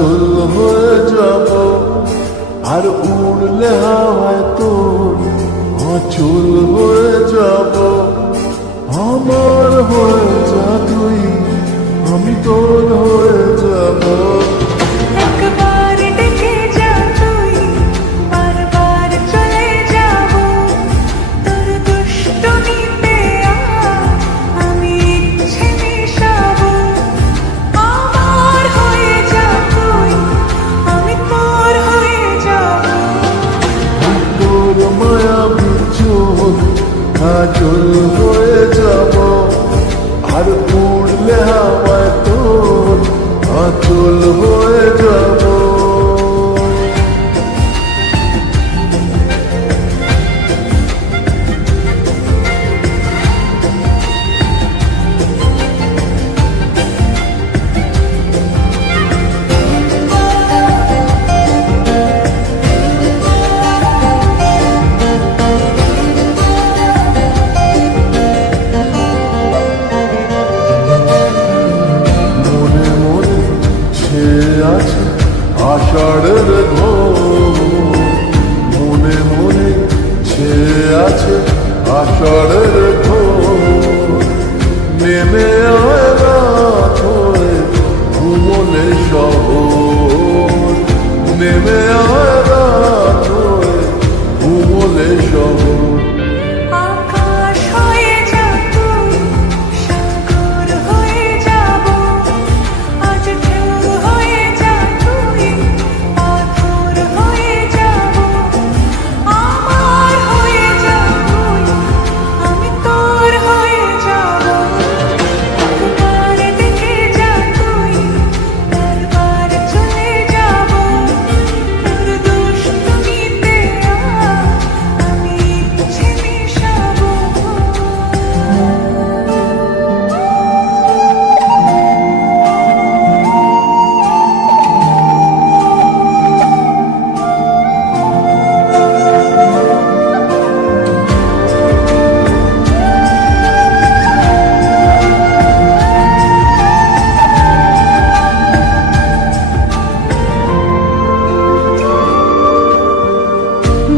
কাজল হয়ে যাব আর উড়লে হাওয়ায় তোর আঁচল হয়ে যাব। আমার হয়ে যা তুই, আমি তোর হয়ে যাব। একবার ডেকে যা তুই, বারবার চলে যাব। তোর দুষ্টুমিতে আমি ইচ্ছে মিশাবো। আমার হয়ে যা তুই, আমি তোর হয়ে যাব। তোর মায়া বিচুন কাজল হয়ে যাব আর উড়লে হাওয়ায় তোর আঁচল হয়ে যাব। আছে আষাঢ়ের ঘোর, মনে মনে ছেয়ে আছে আষাঢ়ের ঘোর। নেমে আয় রাত হয়ে ঘুমলে শহর, নেমে আয় রাত হয়ে ঘুমলে শহর। আকাশ হয়ে যা তুই, সাগর হয়ে যাব। আজ ঢেউ হয়ে যা তুই, পাথর হয়ে যাব। আমার হয়ে যা তুই, আমি তোর হয়ে যাব। একবার ডেকে যা তুই, বারবার চলে যাব। তোর দুষ্টুমিতে আমি ইচ্ছে মিশাবো।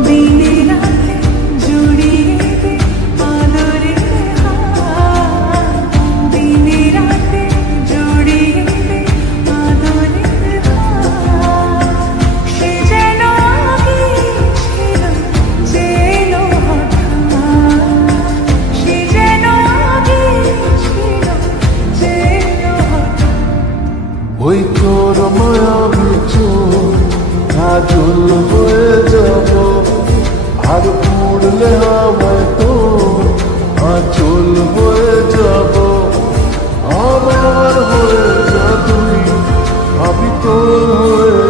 দিনে রাতে জড়িয়ে দে আদরের হাত। দিনে রাতে জড়িয়ে দে আদরের হাত। সে যেন আগে ছিল, যে এলো হঠাৎ। সে যেন আগে ছিল, যে এলো হঠাৎ। ওই তোর মায়া বিচুন কাজল হয়ে যাব আর উড়লে হাওয়ায় তোর আঁচল হয়ে যাব। আমার হয়ে যা তুই, আমি তোর হয়ে